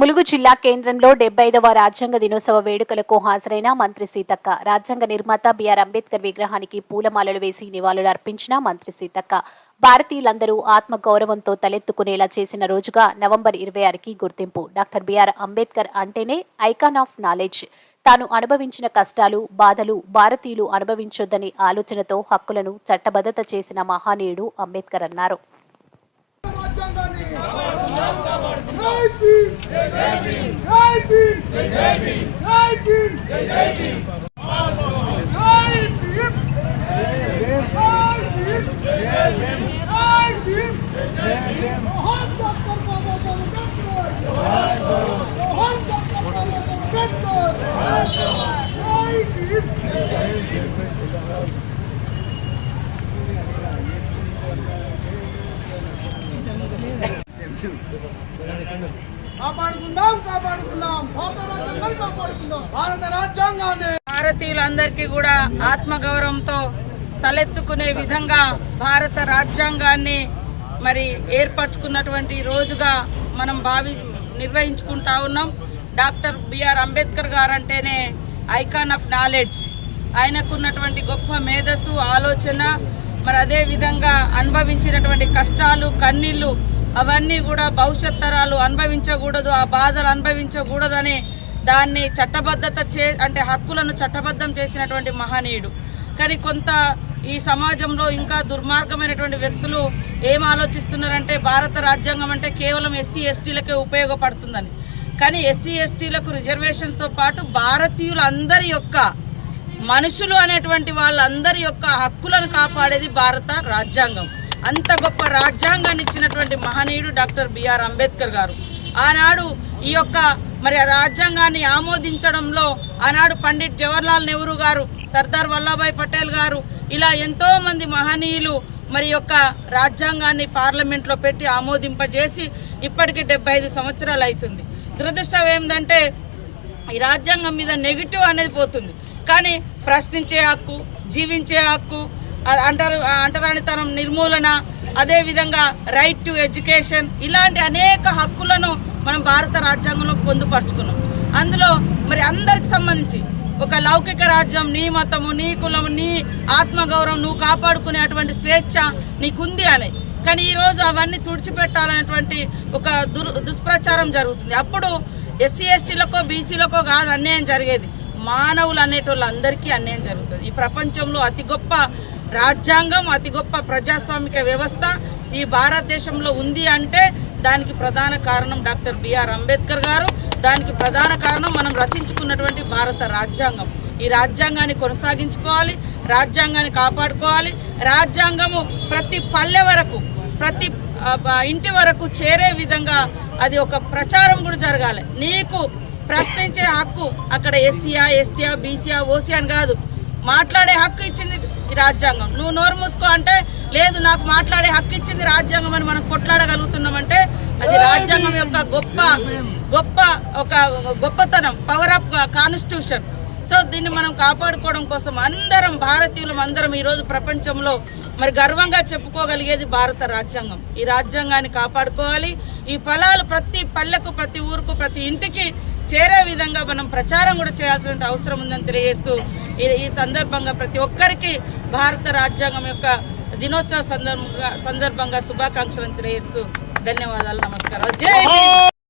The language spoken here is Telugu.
ములుగు జిల్లా కేంద్రంలో డెబ్బై ఐదవ రాజ్యాంగ దినోత్సవ వేడుకలకు హాజరైన మంత్రి సీతక్క. రాజ్యాంగ నిర్మాత బిఆర్ అంబేద్కర్ విగ్రహానికి పూలమాలలు వేసి నివాళులు అర్పించిన మంత్రి సీతక్క. భారతీయులందరూ ఆత్మ గౌరవంతో తలెత్తుకునేలా చేసిన రోజుగా నవంబర్ ఇరవై ఆరుకి గుర్తింపు. డాక్టర్ బిఆర్ అంబేద్కర్ అంటేనే ఐకాన్ ఆఫ్ నాలెడ్జ్. తాను అనుభవించిన కష్టాలు బాధలు భారతీయులు అనుభవించొద్దని ఆలోచనతో హక్కులను చట్టబద్ధత చేసిన మహానీయుడు అంబేద్కర్ అన్నారు. Geldi! Ne geldi! Geldi! Ne geldi! Geldi! Ne geldi! Thank you. కాపాడుకుందాం కాపాడుకుందాం. భారత కాపాడుకుందాం. భారత రాజ్యాంగాన్ని. భారతీయులందరికీ కూడా ఆత్మగౌరవంతో తలెత్తుకునే విధంగా భారత రాజ్యాంగాన్ని మరి ఏర్పరచుకున్నటువంటి రోజుగా మనం భావి నిర్వహించుకుంటా ఉన్నాం. డాక్టర్ బిఆర్ అంబేద్కర్ గారు అంటేనే ఐకాన్ ఆఫ్ నాలెడ్జ్. ఆయనకున్నటువంటి గొప్ప మేధస్సు ఆలోచన మరి అదే విధంగా అనుభవించినటువంటి కష్టాలు కన్నీళ్ళు అవన్నీ కూడా భవిష్యత్ తరాలు అనుభవించకూడదు ఆ బాధలు అనుభవించకూడదని దాన్ని చట్టబద్ధత చే అంటే హక్కులను చట్టబద్ధం చేసినటువంటి మహనీయుడు. కానీ కొంత ఈ సమాజంలో ఇంకా దుర్మార్గమైనటువంటి వ్యక్తులు ఏం ఆలోచిస్తున్నారంటే భారత రాజ్యాంగం అంటే కేవలం ఎస్సీ ఎస్టీలకే ఉపయోగపడుతుందని. కానీ ఎస్సీ ఎస్టీలకు రిజర్వేషన్స్తో పాటు భారతీయులందరి యొక్క మనుషులు అనేటువంటి వాళ్ళందరి యొక్క హక్కులను కాపాడేది భారత రాజ్యాంగం. అంత గొప్ప రాజ్యాంగాన్ని ఇచ్చినటువంటి మహనీయుడు డాక్టర్ బిఆర్ అంబేద్కర్ గారు. ఆనాడు ఈ యొక్క మరి రాజ్యాంగాన్ని ఆమోదించడంలో ఆనాడు పండిట్ జవహర్లాల్ నెహ్రూ గారు సర్దార్ వల్లభాయ్ పటేల్ గారు ఇలా ఎంతో మంది మహనీయులు మరి యొక్క రాజ్యాంగాన్ని పార్లమెంట్లో పెట్టి ఆమోదింపజేసి ఇప్పటికి డెబ్బై ఐదు సంవత్సరాలు అవుతుంది దురదృష్టం ఏంటంటే ఈ రాజ్యాంగం మీద నెగిటివ్ అనేది పోతుంది. కానీ ప్రశ్నించే హక్కు జీవించే హక్కు అంటారు అంటరానితనం నిర్మూలన అదేవిధంగా రైట్ టు ఎడ్యుకేషన్ ఇలాంటి అనేక హక్కులను మనం భారత రాజ్యాంగంలో పొందుపరుచుకున్నాం. అందులో మరి అందరికి సంబంధించి ఒక లౌకిక రాజ్యం నీ మతము నీ కులము నీ ఆత్మగౌరవం నువ్వు కాపాడుకునేటువంటి స్వేచ్ఛ నీకుంది అని. కానీ ఈరోజు అవన్నీ తుడిచిపెట్టాలనేటువంటి ఒక దుర్ దుష్ప్రచారం జరుగుతుంది. అప్పుడు ఎస్సీ ఎస్టీలకో బీసీలకో కాదు అన్యాయం జరిగేది. మానవులు అనేటోళ్ళు అందరికీ అన్యాయం జరుగుతుంది. ఈ ప్రపంచంలో అతి గొప్ప రాజ్యాంగం అతి గొప్ప ప్రజాస్వామిక వ్యవస్థ ఈ భారతదేశంలో ఉంది అంటే దానికి ప్రధాన కారణం డాక్టర్ బిఆర్ అంబేద్కర్ గారు. దానికి ప్రధాన కారణం మనం రచించుకున్నటువంటి భారత రాజ్యాంగం. ఈ రాజ్యాంగాన్ని కొనసాగించుకోవాలి రాజ్యాంగాన్ని కాపాడుకోవాలి. రాజ్యాంగము ప్రతి పల్లె వరకు ప్రతి ఇంటి వరకు చేరే విధంగా అది ఒక ప్రచారం కూడా జరగాలి. నీకు ప్రశ్నించే హక్కు అక్కడ ఎస్సీయా ఎస్టీయా బీసీయా ఓసీ అని కాదు. మాట్లాడే హక్కు ఇచ్చింది ఈ రాజ్యాంగం. నువ్వు నోరు మూసుకో అంటే లేదు నాకు మాట్లాడే హక్కు ఇచ్చింది రాజ్యాంగం అని మనం కొట్లాడగలుగుతున్నామంటే అది రాజ్యాంగం యొక్క గొప్ప గొప్ప ఒక గొప్పతనం పవర్ ఆఫ్ కాన్స్టిట్యూషన్ సో దీన్ని మనం కాపాడుకోవడం కోసం అందరం భారతీయులం అందరం ఈరోజు ప్రపంచంలో మరి గర్వంగా చెప్పుకోగలిగేది భారత రాజ్యాంగం. ఈ రాజ్యాంగాన్ని కాపాడుకోవాలి. ఈ ఫలాలు ప్రతి పల్లెకు ప్రతి ఊరుకు ప్రతి ఇంటికి చేరే విధంగా మనం ప్రచారం కూడా చేయాల్సిన అవసరం ఉందని తెలియజేస్తూ ఈ- ఈ సందర్భంగా ప్రతి ఒక్కరికి భారత రాజ్యాంగం యొక్క దినోత్సవ సందర్భంగా సందర్భంగా శుభాకాంక్షలను తెలియజేస్తూ ధన్యవాదాలు నమస్కారాలు. జై